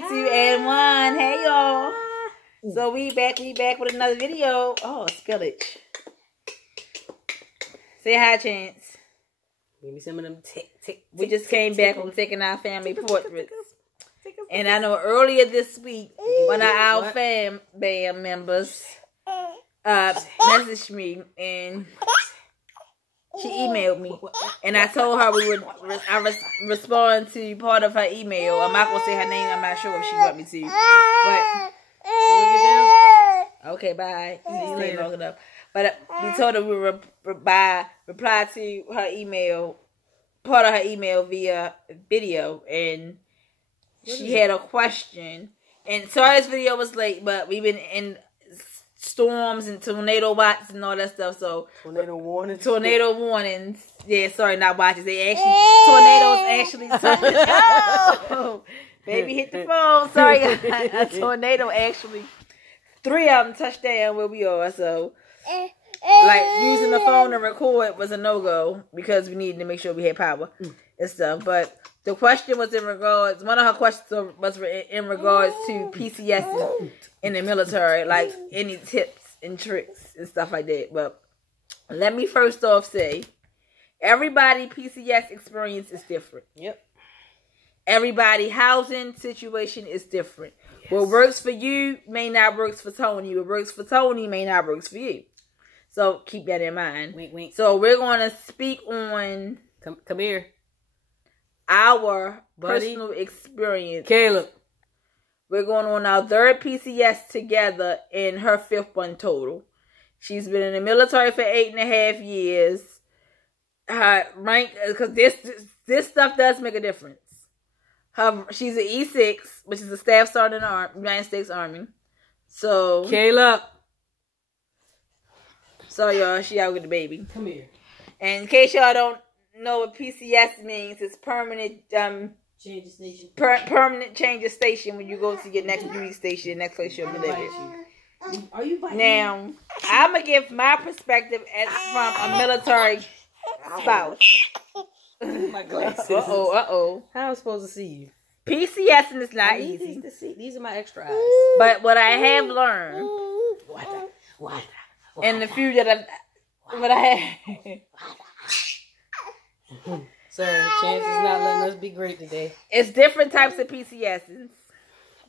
2 and 1. Hey y'all. So we back with another video. Oh, spillage. Say hi, Chance. Give me some of them We just came back from taking our family portraits. And I know earlier this week, one of our fam band members messaged me and she emailed me. And I told her respond to part of her email. I'm not going to say her name. I'm not sure if she want me to. But okay, bye. See you later. Long enough. But we told her we would reply to her email, part of her email via video, and she had a question. And sorry this video was late, but we've been in storms and tornado watches and all that stuff. So tornado warnings. Tornado warnings. Yeah, sorry, not watches. They actually tornadoes actually. Oh, baby hit the phone. Sorry, a tornado actually. 3 of them touched down where we are. So like using the phone to record was a no-go because we needed to make sure we had power and stuff. But the question was in regards, one of her questions was in regards to PCSing in the military, like any tips and tricks and stuff like that. But let me first off say, everybody PCS experience is different. Yep. Everybody housing situation is different. Yes. What works for you may not work for Tony. What works for Tony may not work for you. So keep that in mind. Wink. So we're going to speak on come here. Our personal experience. Caleb. We're going on our 3rd PCS together and her 5th one total. She's been in the military for 8.5 years. Her rank, because this stuff does make a difference. She's an E6, which is a staff sergeant in the United States Army. So Caleb. So y'all, she out with the baby. Come here. And in case y'all don't know what PCS means, it's permanent change of station. Permanent change of station when you go to your next duty station, next place you'll be living. Are you biting? Now, I'm gonna give my perspective as from a military spouse. My glasses. Uh-oh. How am I supposed to see you? PCSing is not easy. These are my extra eyes. But what I have learned What? in the few that what I have Sir, Chance is not letting us be great today. It's different types of PCSs.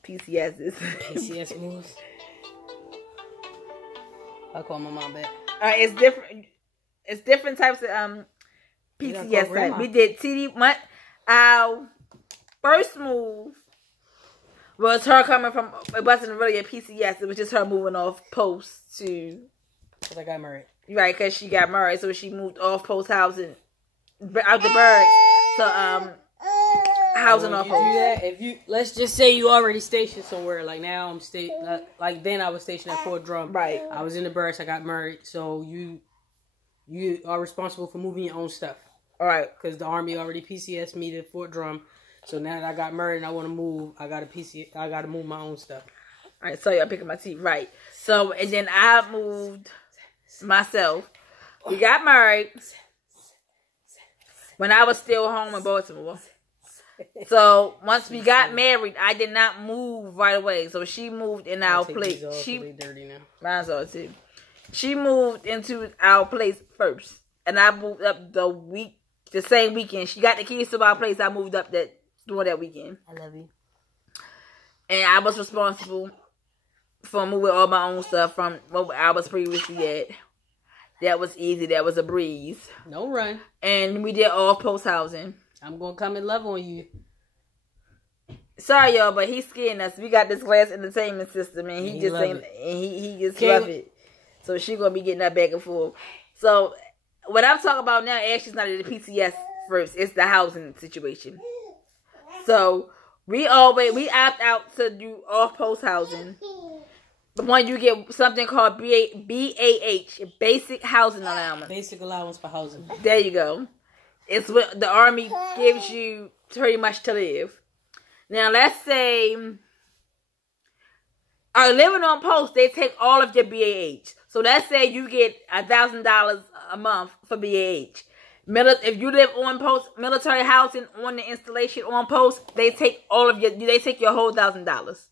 PCS moves. I'll call my mom back. It's different. It's different types of PCS type. We did TD. Our first move was her coming from. It wasn't really a PCS. It was just her moving off post to. Because I got married. Right, because she got married, so she moved off post housing out the barracks to housing off post. If you let's just say you already stationed somewhere, like now I'm like then I was stationed at Fort Drum. Right. I was in the barracks. I got married, so you are responsible for moving your own stuff. All right. Because the Army already PCS me to Fort Drum, so now that I got married and I want to move, I got to move my own stuff. All right. So y'all picking my teeth, right? So and then I moved myself. We got married when I was still home in Baltimore. So once we got married, I did not move right away. So she moved in our place. They dirty now. Mine's all too. She moved into our place first, and I moved up the same weekend. She got the keys to our place. I moved up during that weekend. I love you. And I was responsible for moving all my own stuff from where I was previously at. That was easy. That was a breeze. No run. And we did all post housing. I'm gonna come and love on you. Sorry, y'all, but he's scaring us. We got this glass entertainment system, and he just ain't. And he just love it. So she gonna be getting that back and forth. So what I'm talking about now, actually, is not the PCS first. It's the housing situation. So we opt out to do off post housing. The one you get something called BAH, Basic Housing Allowance. Basic allowance for housing. There you go. It's what the Army gives you pretty much to live. Now, let's say, living on post, they take all of your BAH. So let's say you get $1,000 a month for BAH. If you live on post, military housing on the installation on post, they take your whole $1,000.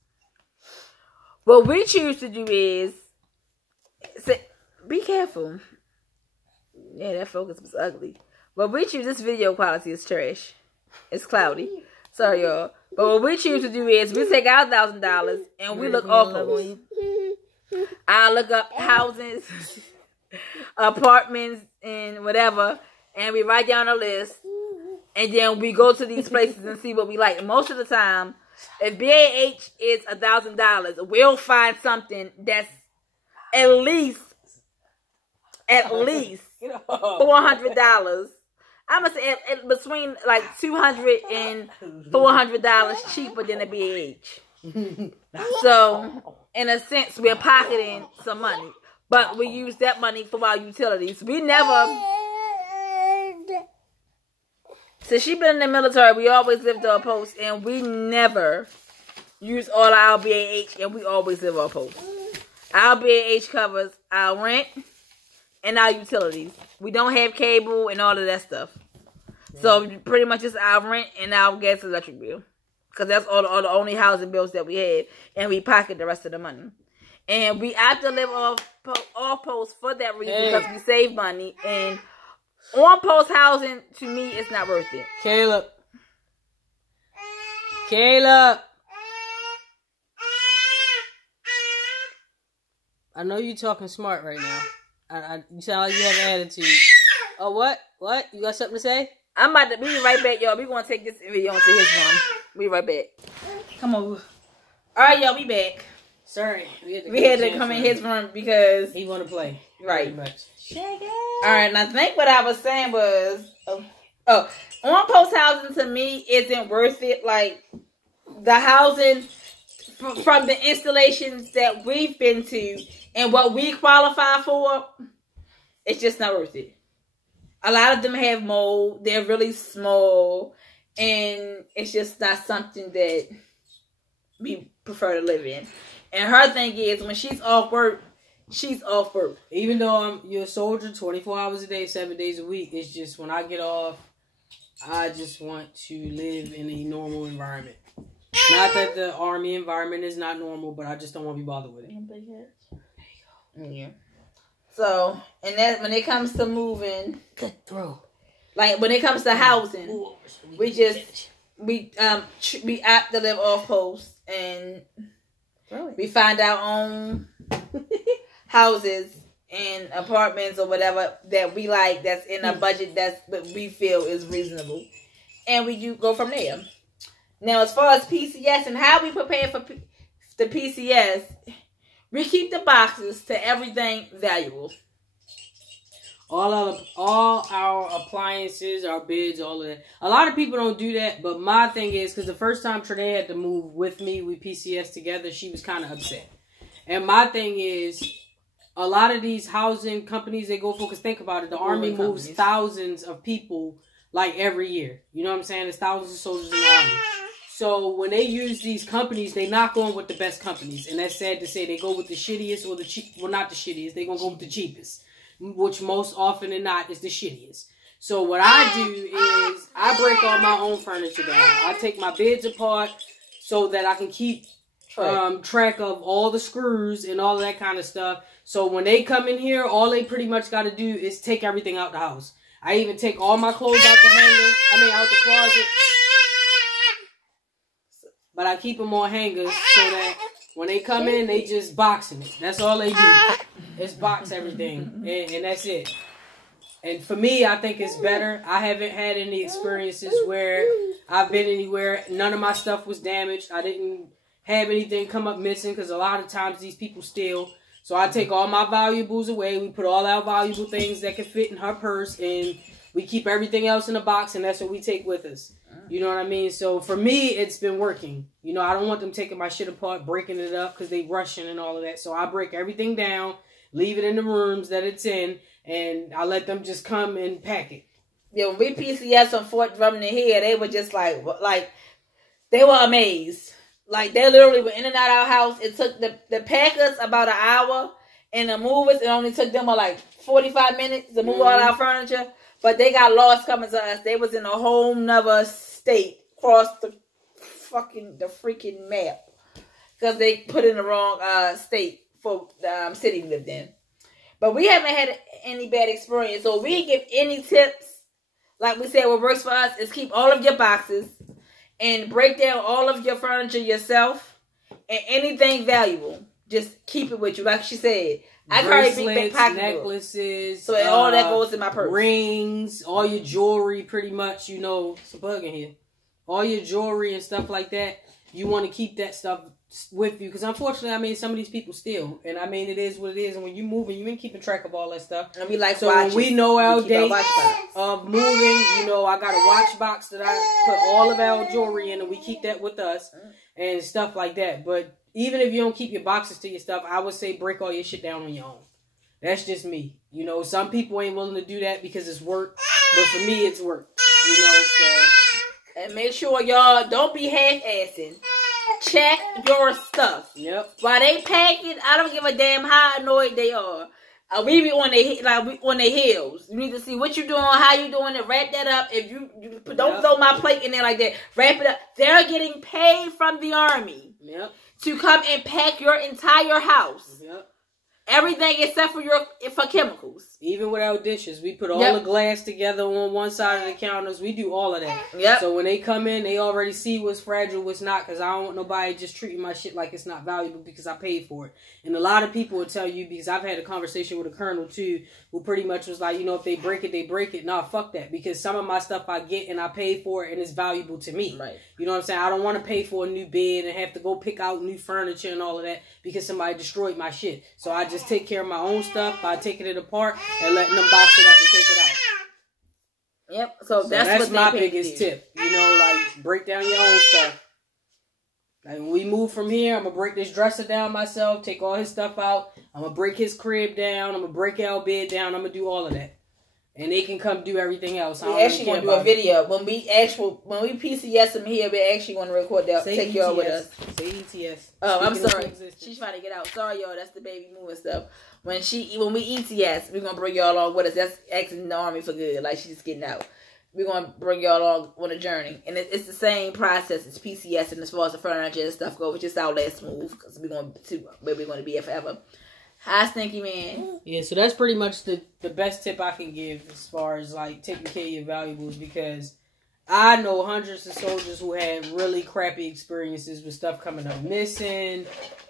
What we choose to do is say, be careful. Yeah, that focus was ugly. But we choose, this video quality is trash. It's cloudy. Sorry, y'all. But what we choose to do is we take our $1,000 and we look off post. I look up houses, apartments, and whatever, and we write down a list, and then we go to these places and see what we like. And most of the time, if BAH is $1,000, we'll find something that's at least $400. I'm gonna say between like $200 and $400 cheaper than a BAH. So, in a sense, we're pocketing some money, but we use that money for our utilities. We never, since she been in the military, we always lived on post, and we never use all our BAH, and we always live on post. Our BAH covers our rent and our utilities. We don't have cable and all of that stuff. So pretty much it's our rent and our gas and electric bill. Because that's all the only housing bills that we had. And we pocket the rest of the money. And we have to live off post for that reason. Because we save money. And on post housing, to me, it's not worth it. Caleb. I know you talking smart right now. You sound like you have an attitude. Oh, what? What? You got something to say? I'm about to be right back, y'all. We're going to take this video into his room. Be right back. Come on. All right, y'all. We back. Sorry. We had to come in his room because he want to play. Right. All right. And I think what I was saying was, on post housing to me isn't worth it. Like, the housing from the installations that we've been to and what we qualify for, it's just not worth it. A lot of them have mold. They're really small. And it's just not something that we prefer to live in. And her thing is, when she's off work, she's off work. Even though you're a soldier 24 hours a day, 7 days a week, it's just when I get off, I just want to live in a normal environment. Not that the Army environment is not normal, but I just don't want to be bothered with it. There you go. Yeah. So, and that when it comes to moving, good throw. Like when it comes to housing, we opt to live off post, and we find our own houses and apartments or whatever that we like. That's in a budget that's what we feel is reasonable, and we do go from there. Now, as far as PCS and how we prepare for the PCS, we keep the boxes to everything valuable. All our appliances, our beds, all of that. A lot of people don't do that, but my thing is, because the first time Trinae had to move with me, we PCS together, she was kind of upset. And my thing is, a lot of these housing companies, they go for, because think about it, the Army moves thousands of people like every year. You know what I'm saying? There's thousands of soldiers in the Army. So when they use these companies, they not going with the best companies. And that's sad to say. They go with the shittiest or the cheap. Well, not the shittiest. They're going to go with the cheapest. Which most often than not is the shittiest. So what I do is I break all my own furniture down. I take my beds apart so that I can keep track of all the screws and all of that kind of stuff. So when they come in here, all they pretty much got to do is take everything out the house. I even take all my clothes out the hanger. Out the closet. But I keep them on hangers so that when they come in, they just boxing it. That's all they do. It's box everything. And that's it. And for me, I think it's better. I haven't had any experiences where I've been anywhere. None of my stuff was damaged. I didn't have anything come up missing because a lot of times these people steal. So I take all my valuables away. We put all our valuable things that can fit in her purse. And we keep everything else in a box. And that's what we take with us. You know what I mean? So for me, it's been working. You know, I don't want them taking my shit apart, breaking it up because they rushing and all of that. So I break everything down, leave it in the rooms that it's in, and I let them just come and pack it. Yeah, when we PCS on Fort Drummond here, they were just like they were amazed. Like they literally were in and out of our house. It took the packers about an hour, and the movers, it only took them like 45 minutes to move all our furniture. but they got lost coming to us. They was in a whole nother state, across the freaking map, because they put in the wrong state for the city we lived in. But we haven't had any bad experience. So we give any tips. Like we said, what works for us is keep all of your boxes and break down all of your furniture yourself, and anything valuable, just keep it with you. Like she said, I carry big pocketbook, necklaces, so all that goes in my purse. Rings, all your jewelry, pretty much. You know, it's a bug in here. All your jewelry and stuff like that. You want to keep that stuff with you, because unfortunately, I mean, some of these people steal, and I mean, it is what it is. And when you moving, you ain't keeping track of all that stuff. And we like so watches. When we know our date of moving, you know, I got a watch box that I put all of our jewelry in, and we keep that with us and stuff like that. But even if you don't keep your boxes to your stuff, I would say break all your shit down on your own. That's just me. You know, some people ain't willing to do that because it's work, but for me, it's work. You know, so. And make sure y'all don't be half-assing. Check your stuff. Yep. While they pack it, I don't give a damn how annoyed they are. We be on their heels. You need to see what you doing, how you doing it. Wrap that up. If you don't throw my plate in there like that. Wrap it up. They're getting paid from the Army. Yep. To come and pack your entire house. Yep. Everything except for chemicals. Even with our dishes, we put all the glass together on one side of the counters. We do all of that. Yep. So when they come in, they already see what's fragile, what's not, because I don't want nobody just treating my shit like it's not valuable because I paid for it. And a lot of people will tell you, because I've had a conversation with a colonel too, who pretty much was like, you know, if they break it, they break it. Nah, fuck that, because some of my stuff I get and I pay for it and it's valuable to me. Right. You know what I'm saying? I don't want to pay for a new bed and have to go pick out new furniture and all of that because somebody destroyed my shit. So I just take care of my own stuff by taking it apart and letting them box it up and take it out. Yep. So that's my biggest tip. You know, like, break down your own stuff. Like, when we move from here, I'm going to break this dresser down myself, take all his stuff out. I'm going to break his crib down. I'm going to break our bed down. I'm going to do all of that. And they can come do everything else. We actually want to do a video. When we PCS them here, we actually want to record that. Take y'all with us. Say ETS. Oh, I'm sorry. She's trying to get out. Sorry, y'all. That's the baby moving stuff. When we ETS, we're going to bring y'all along with us. That's exiting the Army for good. Like, she's getting out. We're going to bring y'all along on a journey. And it's the same process as PCS, and as far as the furniture and stuff go, which is out less smooth, because we're going to where we're going to be here forever. Hi, Stinky Man. Yeah, so that's pretty much the best tip I can give as far as, like, taking care of your valuables, because I know hundreds of soldiers who had really crappy experiences with stuff coming up missing.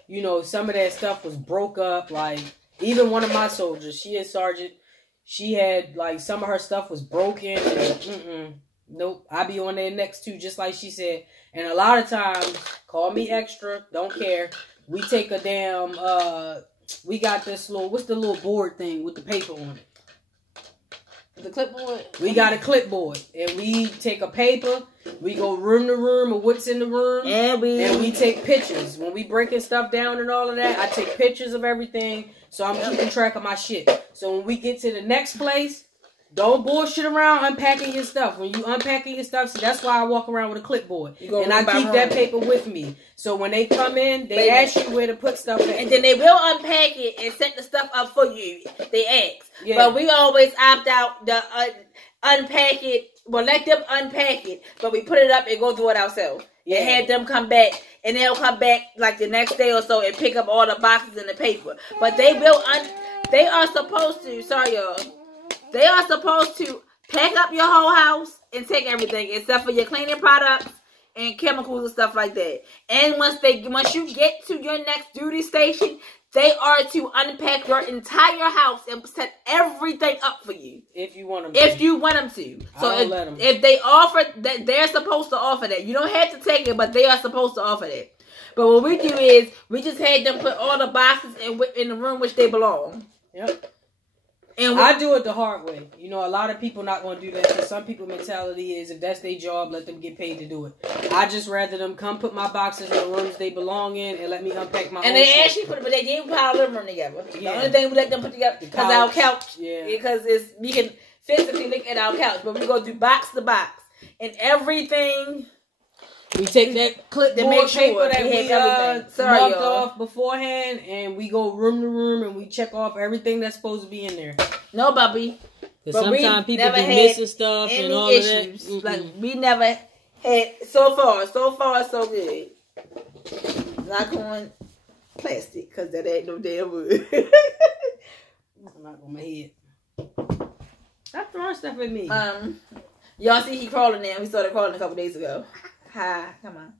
You know, some of that stuff was broke up. Like, even one of my soldiers, she is sergeant, she had, like, some of her stuff was broken. And, nope, I be on there next to, just like she said. And a lot of times, call me extra, don't care. We take a damn, we got this little, what's the little board thing with the paper on it? The clipboard? We got a clipboard. And we take a paper, we go room to room of what's in the room. And we take pictures. When we breaking stuff down and all of that, I take pictures of everything. So I'm keeping track of my shit. So when we get to the next place, don't bullshit around unpacking your stuff. When you unpacking your stuff, see, that's why I walk around with a clipboard. And I keep that paper with me. So when they come in, they ask you where to put stuff in. And then they will unpack it and set the stuff up for you. They ask. Yeah. But we always opt out the unpack it. Well, let them unpack it. But we put it up and go through it ourselves. Yeah. And have them come back. And they'll come back like the next day or so and pick up all the boxes and the paper. But they will they are supposed to, sorry y'all, they are supposed to pack up your whole house and take everything except for your cleaning products and chemicals and stuff like that. And once you get to your next duty station, they are to unpack your entire house and set everything up for you. If you want them to. If you want them to. So if they offer that, they're supposed to offer that. You don't have to take it, but they are supposed to offer that. But what we do is we just had them put all the boxes in the room which they belong. Yep. And I do it the hard way. You know, a lot of people not going to do that. Because some people's mentality is if that's their job, let them get paid to do it. I just rather them come put my boxes in the rooms they belong in and let me unpack my own shit. And they actually put it, but they didn't pile the room together. Yeah. The only thing we let them put together because our couch. Yeah. Because we can physically look at our couch, but we go through box to box and everything. We take that clipboard paper that we marked off beforehand, and we go room to room, and we check off everything that's supposed to be in there. No, Bubby. Because sometimes people be missing stuff and all issues. Of that. Like, we never had, so far, so good. Not going plastic, because that ain't no damn wood. I'm not on my head. Stop throwing stuff at me. Y'all see he crawling now. He started crawling a couple days ago. Hi, come on.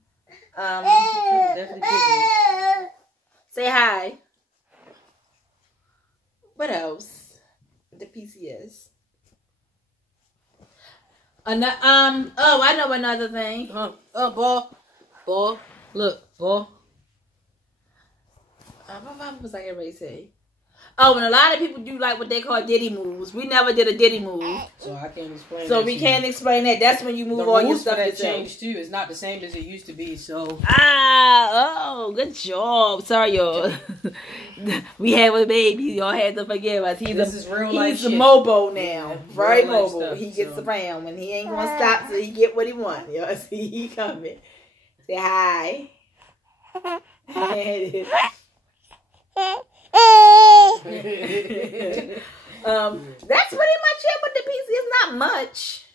Definitely say hi. What else? The PCS. Oh, I know another thing. Ball. Look, ball. What was I getting ready to say? Oh, and a lot of people do like what they call diddy moves. We never did a diddy move. So I can't explain So we can't explain that. That's when you move all your stuff. That changed too. It's not the same as it used to be. So good job. Sorry, y'all. We have a baby. Y'all had to forgive us. This is real life. He's mobile now. Very mobile. Stuff, he gets around when he ain't gonna stop till he get what he want. Y'all see, he coming. Say hi. That's pretty much it with the PC. It's not much.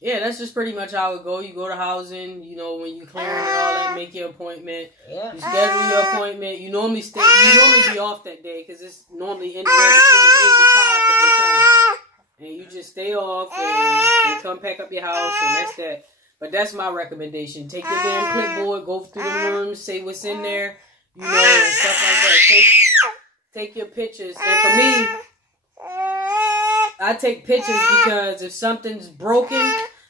Yeah, that's just pretty much how it go. You go to housing, you know, when you clear and all that, make your appointment. Yeah. You schedule your appointment. You normally be off that day because it's normally anywhere between 8 and 5 that they come. And you just stay off and they come pack up your house and that's that. But that's my recommendation. Take your damn clipboard, go through the rooms, say what's in there, you know, and stuff like that. Take your pictures. And for me, I take pictures because if something's broken,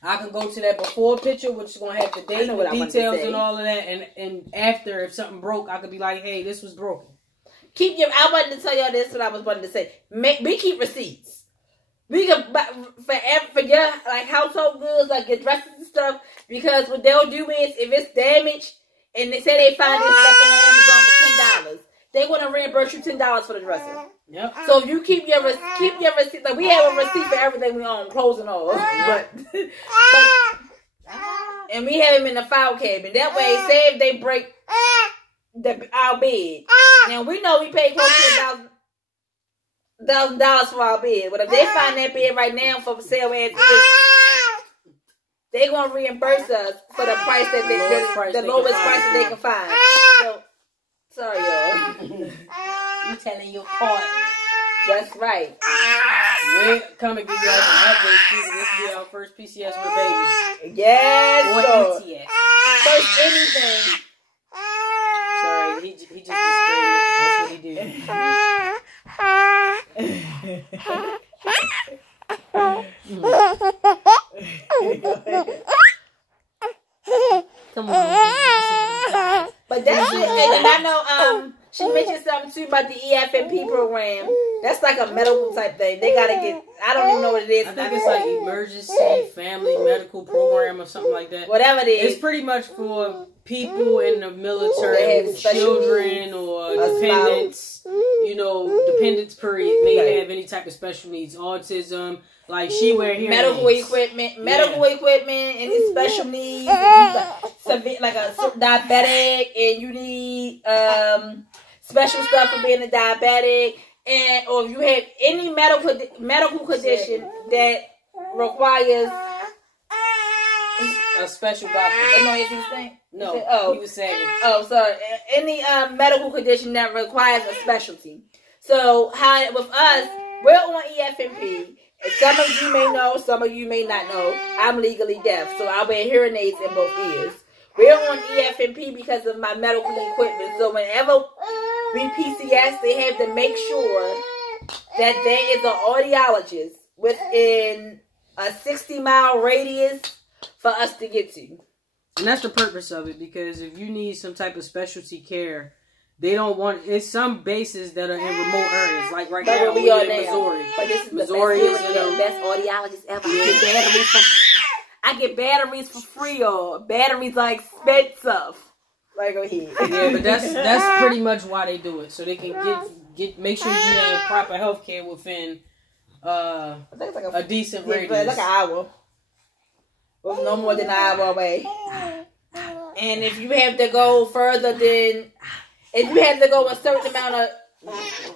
I can go to that before picture, which is going to have the date, the details, and all of that. And after, if something broke, I could be like, hey, this was broken. I wanted to tell y'all this, what I was wanting to say. We keep receipts. We can, for your, like, household goods, like your dresses and stuff, because what they'll do is, if it's damaged, and they say they find this stuff on Amazon for $10, they're going to reimburse you $10 for the dresser. Yep. So if you keep your receipt, like we have a receipt for everything we own, clothes and all, but and we have them in the file cabinet. That way, say if they break our bed, now we know we pay close to $1,000 for our bed, but if they find that bed right now for sale as is, they're gonna reimburse us for the price that the lowest price that they can find. So, sorry, y'all. You telling your part. That's right. We're coming to give you guys an update. This will be our first PCS with a baby. Yes, or ETS. First anything. Sorry, he just be screaming. That's what he do. Come on. But that's it. And I know she mentioned something too about the EFMP program. That's like a medical type thing. They gotta get, I don't even know what it is. I think it's like emergency family medical program or something like that. Whatever it is. It's pretty much for people in the military, children or dependents. You know, dependents period may have any type of special needs, autism. Like she wear hearing medical aids. equipment, any special needs, like a diabetic, and you need special stuff for being a diabetic, or if you have any medical condition that requires a special doctor. No, is he saying? No, he was saying. Oh, sorry. Any medical condition that requires a specialty. So, how with us, we're on EFMP. Some of you may know, some of you may not know. I'm legally deaf, so I wear hearing aids in both ears. We're on EFMP because of my medical equipment. So whenever we PCS, they have to make sure that there is an audiologist within a 60-mile radius for us to get to. And that's the purpose of it, because if you need some type of specialty care, they don't want, it's some bases that are in remote areas, like right now we're in Missouri. But this is Missouri is the best audiologist ever. Yeah. I get batteries for free, or batteries are expensive. Like, go ahead. Yeah, but that's pretty much why they do it, so they can make sure you have proper health care within a decent radius. Like an hour. Well, no more than an hour away. And if you have to go further than, if you have to go a certain amount of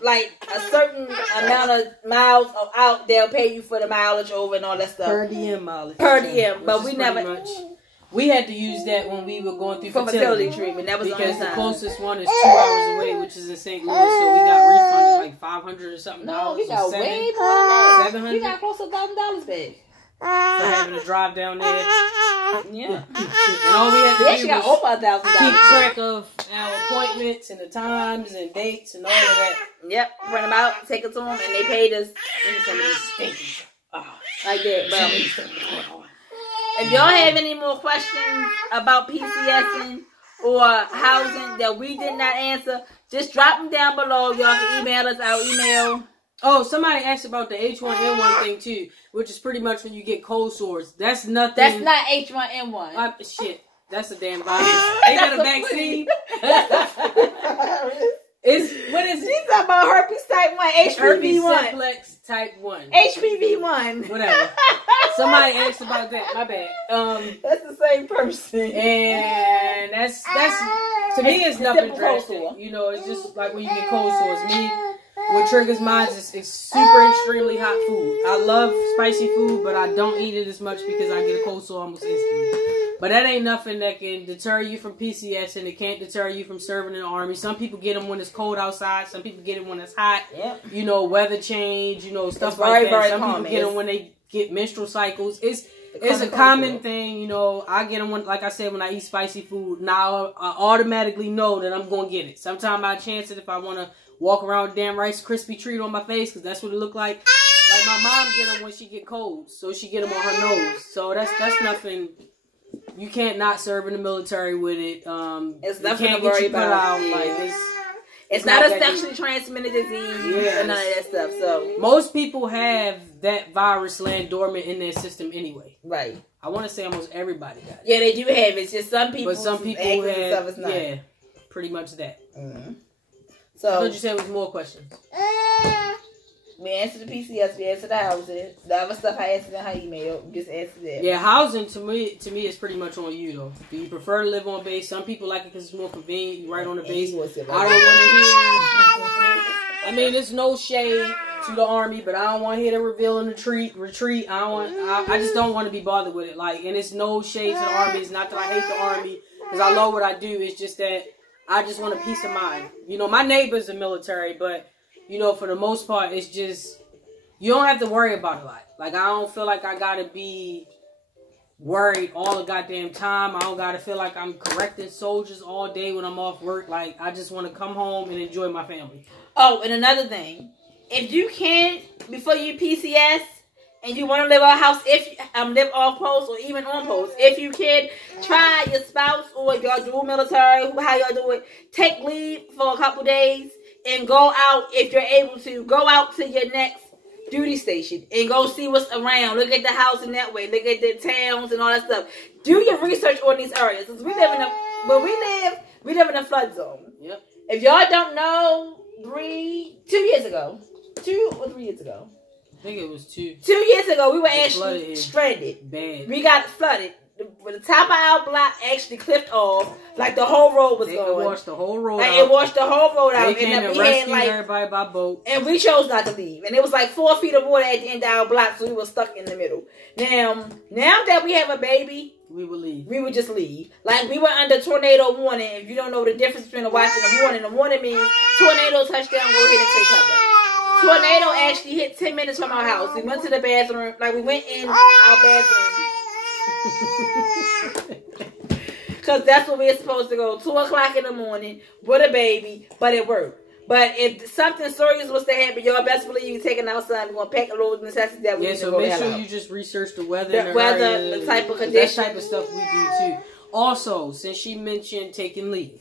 like a certain amount of miles out, they'll pay you for the mileage over and all that stuff. Per diem mileage. Per diem, but we never. We had to use that when we were going through fertility treatment. That was because the closest one is 2 hours away, which is in St. Louis. So we got refunded like $500 or something. No, we got way more than that. $700. We got close to $1,000 back. For having to drive down there. Yeah. And all we had to do got over $1,000. Keep track of our appointments and the times and dates and all of that. Yep. Print them out, take it to them, and they paid us. Some of this stinking. Like that. But if y'all have any more questions about PCSing or housing that we did not answer, just drop them down below. Y'all can email us. Our email. Oh, somebody asked about the H1N1 thing too, which is pretty much when you get cold sores. That's nothing. That's not H1N1. Shit, that's a damn virus. Ain't that a vaccine? What is it? She's talking about herpes type 1, HPV1. Herpes simplex type 1. HPV1. Whatever. Somebody asked about that. My bad. That's the same person. And that's to me it's nothing drastic. You know, it's just like when you get cold sores. Me, what triggers mine is super extremely hot food. I love spicy food, but I don't eat it as much because I get a cold sore almost instantly. But that ain't nothing that can deter you from PCS, and it can't deter you from serving in the Army. Some people get them when it's cold outside. Some people get it when it's hot. Yep. You know, weather change, you know, stuff like that. Some people get them when they get menstrual cycles. It's a common thing, you know. I get them when, like I said, when I eat spicy food. Now I automatically know that I'm going to get it. Sometimes I chance it if I want to walk around with damn Rice Krispie treat on my face, because that's what it look like. Like my mom get them when she get cold, so she get them on her nose. So that's nothing. You can't not serve in the military with it. It's nothing to worry about. Like it's not a sexually transmitted disease and none of that stuff. So most people have that virus laying dormant in their system anyway. Right. I want to say almost everybody got it. Yeah, they do have it. It's just some people. But some people have. Yeah, pretty much that. Mm-hmm. So I thought you said it was more questions. We answered the PCS, we answered the housing. The other stuff I answered in her email, we just answered that. Yeah, housing to me is pretty much on you though. Do you prefer to live on base? Some people like it because it's more convenient. You right on the base. I don't want to hear. I mean, there's no shade to the Army, but I don't want to hear the reveal and retreat. I just don't want to be bothered with it. Like, and it's no shade to the Army. It's not that I hate the Army because I love what I do. It's just that I just want a peace of mind. You know, my neighbor's a military, but you know, for the most part, it's just, you don't have to worry about a lot. Like, I don't feel like I gotta be worried all the goddamn time. I don't gotta feel like I'm correcting soldiers all day when I'm off work. Like, I just want to come home and enjoy my family. Oh, and another thing. If you can, before you PCS, and you want to live on house, live off post or even on post, if you can, try your spouse or y'all do military, how y'all do it, take leave for a couple days and go out, if you're able to, go out to your next duty station and go see what's around. Look at the housing that way. Look at the towns and all that stuff. Do your research on these areas. Because we live in a flood zone. Yep. If y'all don't know, 2 years ago, 2 or 3 years ago, I think it was 2. 2 years ago, we were actually stranded. Bad. We got flooded. The top of our block actually clipped off. Like the whole road was going. It washed the whole road out. It washed the whole road out. They came and rescued everybody by boat. And we chose not to leave. And it was like 4 feet of water at the end of our block, so we were stuck in the middle. Now that we have a baby, we would leave. We would just leave. Like, we were under tornado warning. If you don't know the difference between a watch and a warning means tornado touchdown, go ahead and take cover. Tornado actually hit 10 minutes from our house. We went to the bathroom. Like, we went in our bathroom. Because that's where we're supposed to go. 2 o'clock in the morning with a baby. But it worked. But if something serious was to happen, y'all best believe you're taking our son. We're going to pack a load of necessities that we need to go. Yeah, so make sure you just research the weather. The type of conditions. That type of stuff we do too. Also, since she mentioned taking leave,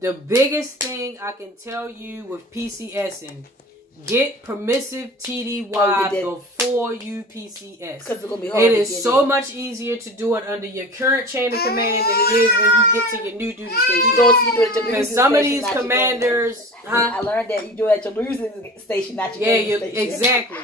the biggest thing I can tell you with PCSing, get permissive TDY before you PCS. Because it's going to be hard. It is so much easier to do it under your current chain of command than it is when you get to your new duty station. Because some of these commanders... I learned that you do it at your losing station, not your gaining station. Exactly.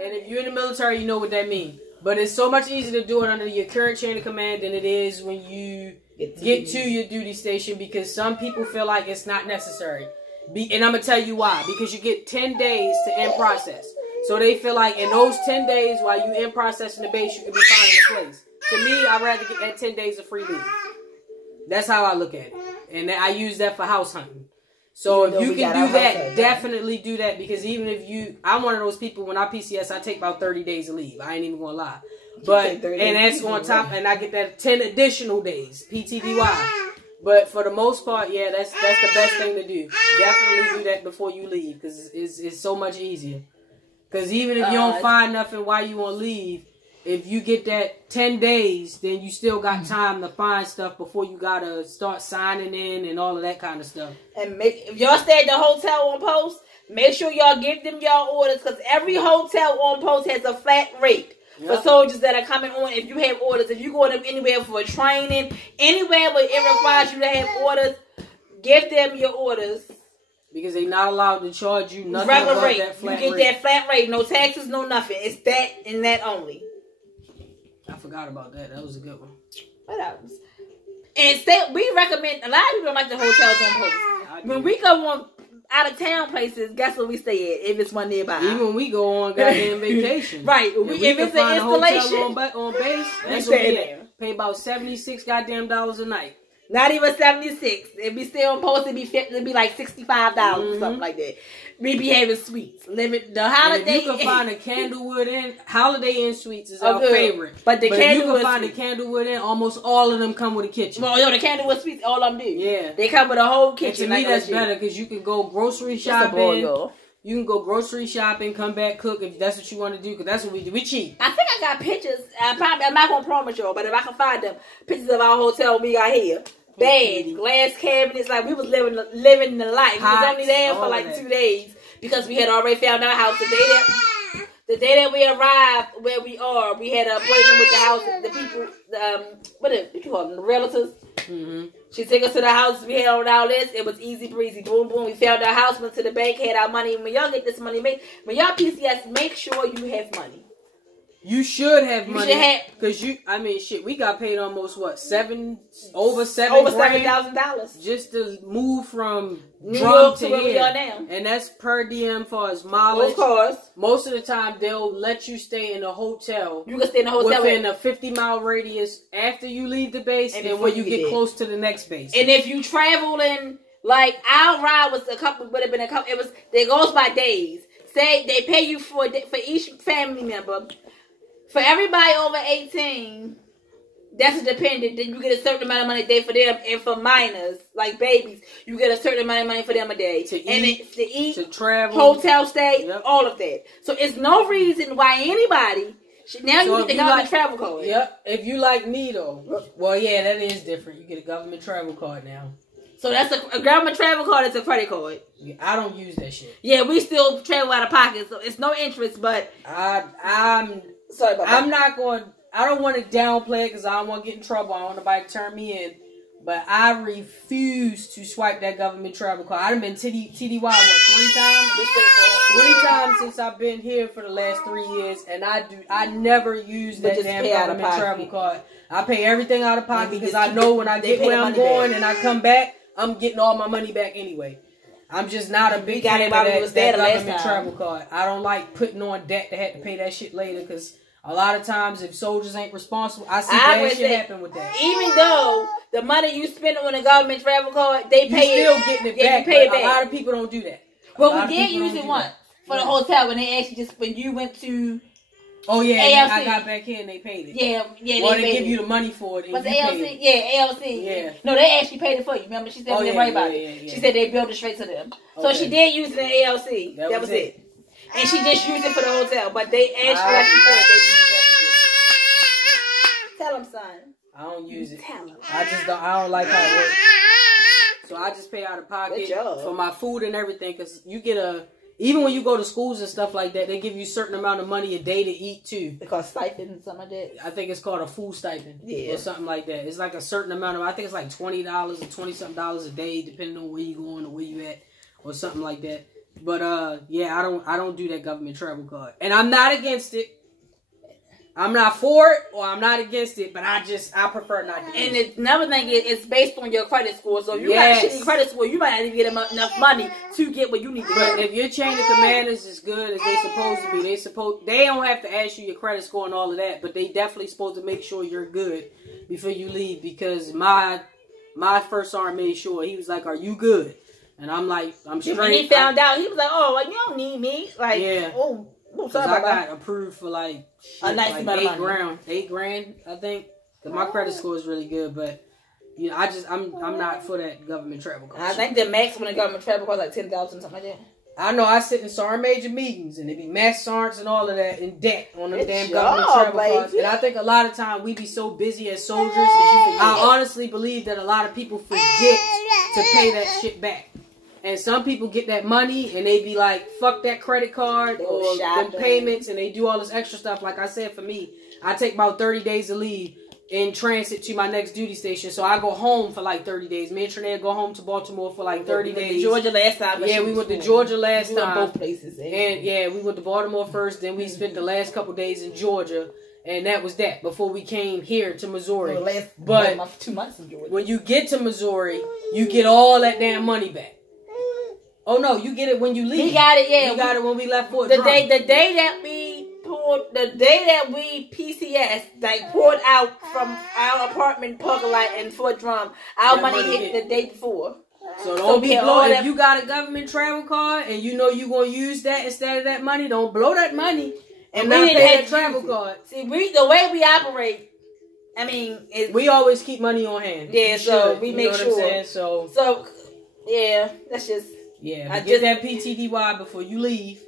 And if you're in the military, you know what that means. But it's so much easier to do it under your current chain of command than it is when you get to your duty station, because some people feel like it's not necessary. And I'm going to tell you why. Because you get 10 days to in process. So they feel like in those 10 days while you in processing the base, you can be finding a place. To me, I'd rather get that 10 days of free leave. That's how I look at it. And I use that for house hunting. So if you can do that, definitely do that. Because even if I'm one of those people, when I PCS, I take about 30 days of leave. I ain't even going to lie. But, and that's on top, and I get that 10 additional days, PTDY. But for the most part, yeah, that's the best thing to do. Definitely do that before you leave. Because it's so much easier. Because even if you don't find nothing while you on leave, if you get that 10 days, then you still got time to find stuff before you got to start signing in and all of that kind of stuff. And if y'all stay at the hotel on post, make sure y'all give them y'all orders, because every hotel on post has a flat rate for soldiers that are coming on. If you have orders, if you go anywhere for training, anywhere where it requires you to have orders, give them your orders. Because they're not allowed to charge you nothing regular above rate. That flat you get rate. that flat rate, no taxes, no nothing. It's that and that only. I forgot about that. That was a good one. What else? And we recommend, a lot of people don't like the hotels on post. When we go on out of town places, guess where we stay at if it's one nearby. Even when we go on goddamn vacation. Right. If it's an installation on base, that's what we at. Pay about $76 goddamn dollars a night. Not even 76. If we stay on post, it'd be like $65 or something like that. We be having suites. The Holiday Inn. You can find a Candlewood Inn. Holiday Inn suites is our favorite. But Candlewood you can find a Candlewood Inn. Almost all of them come with a kitchen. Well, the Candlewood suites, all of them do. Yeah, they come with a whole kitchen. And to me, that's better because you can go grocery shopping. You can go grocery shopping, come back, cook if that's what you want to do. Because that's what we do. We cheap. I think I got pictures. I'm not gonna promise y'all, but if I can find them, pictures of our hotel we got here. Bad glass cabinets, like we was living the life. We was only there for like 2 days because we had already found our house. The day that we arrived where we are, we had an appointment with the house, the people, what you call them, the realtors. Mm-hmm. She took us to the house. We had on our list. It was easy breezy. Boom, boom. We found our house, went to the bank, had our money. When y'all get this money, when y'all PCS, make sure you have money. You should have money because we got paid almost over $7,000 just to move from New York to where we are now, and that's per diem for as mileage. Of course, most of the time they'll let you stay in a hotel. You can stay in a hotel within a 50-mile radius after you leave the base, and when you get close to the next base. And if you travel in, like our ride would have been a couple. It goes by days. Say they pay you for each family member. For everybody over 18, that's a dependent. Then you get a certain amount of money a day for them. And for minors, like babies, you get a certain amount of money for them a day. To eat, to travel, hotel stay, all of that. So it's no reason why anybody should. Now you get the government travel card. Yep. If you like me though, well, yeah, that is different. You get a government travel card now. So that's a government travel card. It's a credit card. Yeah, I don't use that shit. Yeah, we still travel out of pocket, so it's no interest. But I'm sorry about that. I don't want to downplay it because I don't want to get in trouble. I don't want nobody to turn me in. But I refuse to swipe that government travel card. I've been TDY, 3 times? 3 times since I've been here for the last 3 years. And I never use that damn government travel card. I pay everything out of pocket because I know when I get where I'm going and I come back, I'm getting all my money back anyway. I'm just not a big fan of that government travel card. I don't like putting on debt to have to pay that shit later because a lot of times if soldiers ain't responsible, I see bad shit happen with that. Even though the money you spend on a government travel card, they pay you still getting it back. Pay it back. A lot of people don't do that. Well, we did use it once for the hotel when they actually when you went to. Oh yeah, I got back here and they paid it. Yeah. Well, they give you the money for it. Was the ALC? Yeah, ALC. Yeah. No, they actually paid it for you. Remember, she said right about it. Yeah. She said they billed it straight to them. So she did use it in ALC. That was it. And she just used it for the hotel, but they actually like she said they used that shit. Tell them, son. I don't use it. Tell them. I don't like how it works. So I just pay out of pocket for my food and everything because you get even when you go to schools and stuff like that, they give you a certain amount of money a day to eat too. They call stipend and something like that. I think it's called a food stipend or something like that. It's like a certain amount of. I think it's like $20 or $20-something a day, depending on where you going or where you at or something like that. But yeah, I don't do that government travel card, and I'm not against it. I'm not for it or I'm not against it, but I prefer not to. And another thing is, it's based on your credit score. So if you got a shitty credit score, you might not even get enough money to get what you need to get. But if your chain of command is as good as they supposed to be, they don't have to ask you your credit score and all of that, but they definitely supposed to make sure you're good before you leave. Because my first sergeant made sure. He was like, "Are you good?" And I'm like, "I'm straight." When he found out, he was like, "Oh, like, you don't need me." Like, yeah. Oh, because I got approved for like a nice amount of money. $8,000, I think. Cause my credit score is really good, but you know, I'm not for that government travel cost. I think the maximum government travel cost like $10,000, something like that. I know I sit in sergeant major meetings and it be mass sergeants and all of that in debt on them damn government travel costs. And I think a lot of time we be so busy as soldiers. I honestly believe that a lot of people forget to pay that shit back. And some people get that money and they be like, fuck that credit card or them payments, and they do all this extra stuff. Like I said, for me, I take about 30 days of leave in transit to my next duty station. So I go home for like 30 days. Me and Trinidad go home to Baltimore for like 30 days. Georgia last time. Yeah, we went to Georgia last time. We went both places. And yeah, we went to Baltimore first. Then we spent the last couple days in Georgia. And that was that before we came here to Missouri. But 2 months in Georgia. When you get to Missouri, you get all that damn money back. Oh no, you get it when you leave. We got it, yeah. We got it when we left Fort Drum. The day that we PCS, like, poured out from our apartment parking lot in Fort Drum, our money hit the day before. So don't be blowing. If you got a government travel card and you know you're gonna use that instead of that money, don't blow that money and not pay that travel card. See, the way we operate, I mean, we always keep money on hand. Yeah, so we make sure. So yeah, that's just. Yeah, get that PTDY before you leave.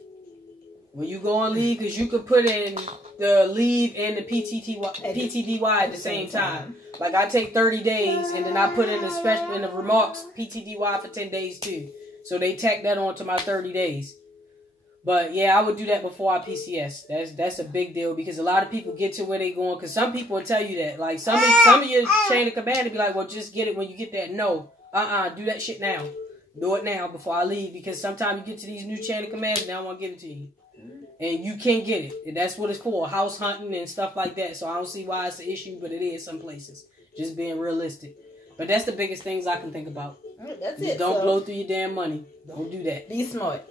When you go on leave, because you could put in the leave and the PTDY at the same time. Like I take 30 days and then I put in the remarks PTDY for 10 days too. So they tack that on to my 30 days. But yeah, I would do that before I PCS. That's a big deal because a lot of people get to where they going. Because some people will tell you that. Like some of your chain of command will be like, well, just get it when you get that. No, do that shit now. Do it now before I leave, because sometimes you get to these new chain of commands and they don't want to give it to you. And you can't get it. And that's what it's for, house hunting and stuff like that. So I don't see why it's an issue, but it is some places. Just being realistic. But that's the biggest things I can think about. That's just it. Don't blow through your damn money. Don't do that. Be smart.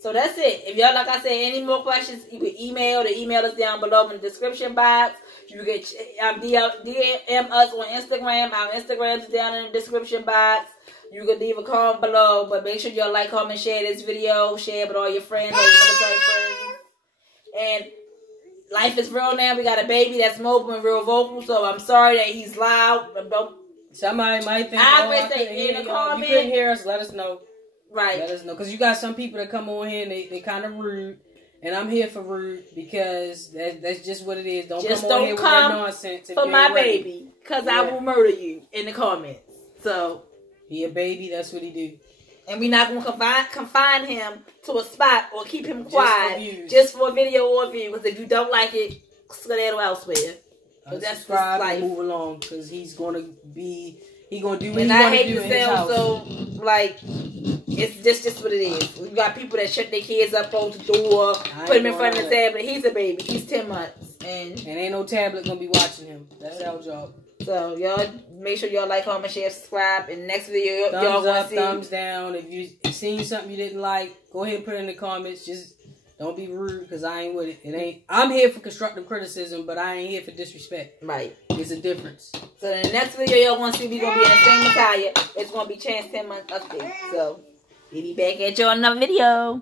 So that's it. If y'all, like I said, any more questions, you can email us down below in the description box. You can DM us on Instagram. Our Instagram is down in the description box. You can leave a comment below, but make sure y'all like, comment, share this video. Share it with all your friends, all your military friends. And life is real now. We got a baby that's mobile and real vocal, so I'm sorry that he's loud. Somebody might think, in the comment, you couldn't hear us, let us know. Right. Let us know. Because you got some people that come on here and they kind of rude. And I'm here for rude because that's just what it is. Don't come on here with that nonsense. For my baby. Because I will murder you in the comments. So. He a baby, that's what he do. And we're not going to confine him to a spot or keep him quiet just for a video or a view. Because if you don't like it, skedaddle elsewhere. Subscribe and move along, because he's going to be, he going to do what he want to do in his house. So, like, it's just what it is. We got people that shut their kids up, close the door, put him in front of the tablet. He's a baby. He's 10 months. And ain't no tablet going to be watching him. That's our job. So, y'all, make sure y'all like, comment, share, subscribe. In the next video, y'all want to see. Thumbs down. If you seen something you didn't like, go ahead and put it in the comments. Just don't be rude, because I ain't with it. I'm here for constructive criticism, but I ain't here for disrespect. Right. There's a difference. So, in the next video, y'all want to see, we're going to be in the same attire. It's going to be Chance 10 months update. So, we'll be back at y'all in another video.